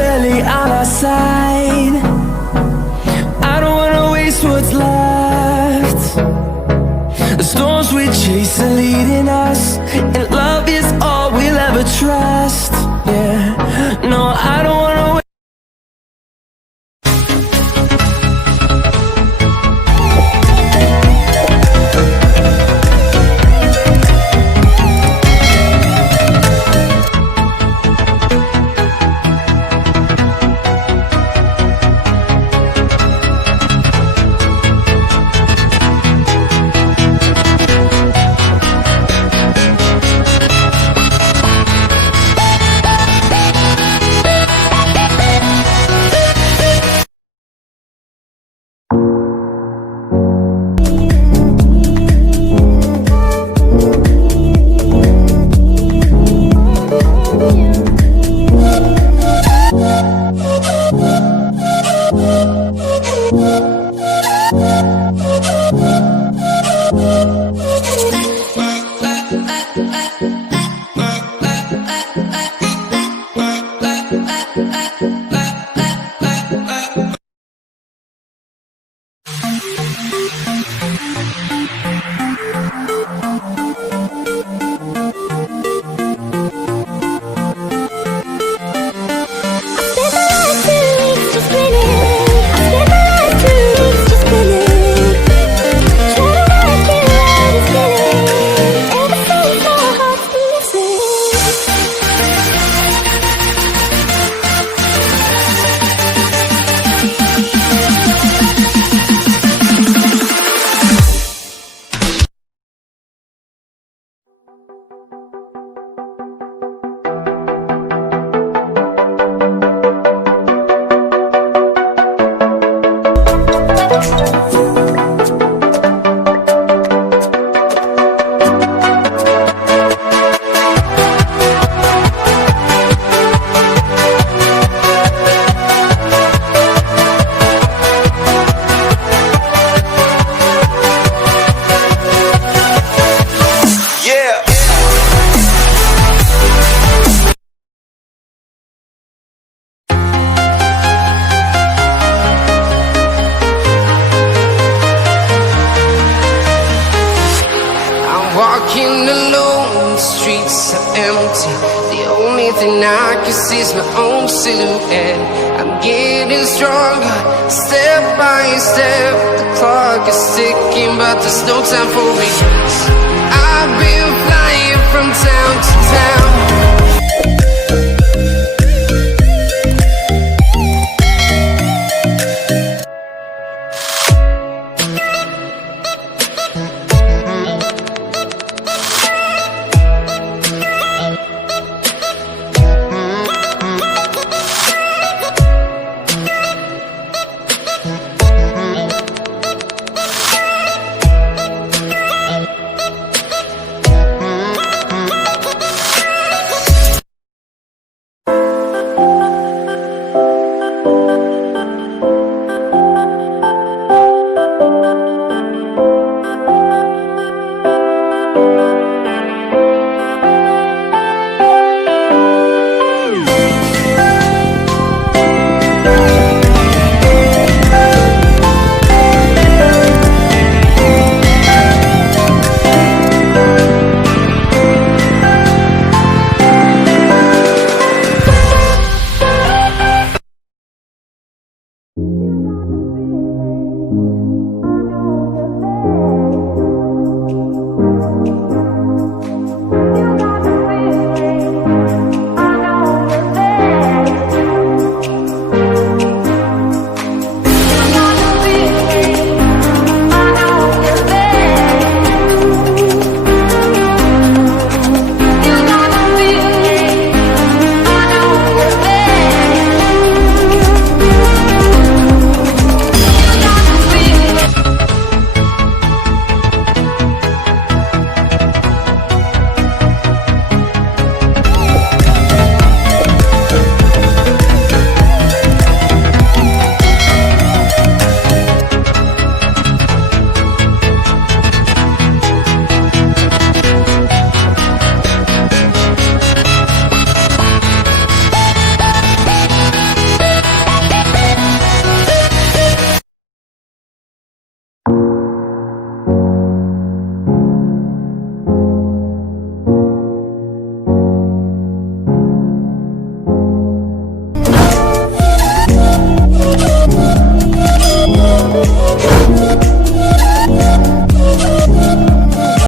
barely on our side. I don't wanna waste what's left. The storms we chase are leading us, and love is all we'll ever trust. Yeah, no, I don't wanna wait. Walking alone, the streets are empty. The only thing I can see is my own silhouette. I'm getting stronger, step by step. The clock is ticking, but there's no time for regrets. I've been flying from town to town.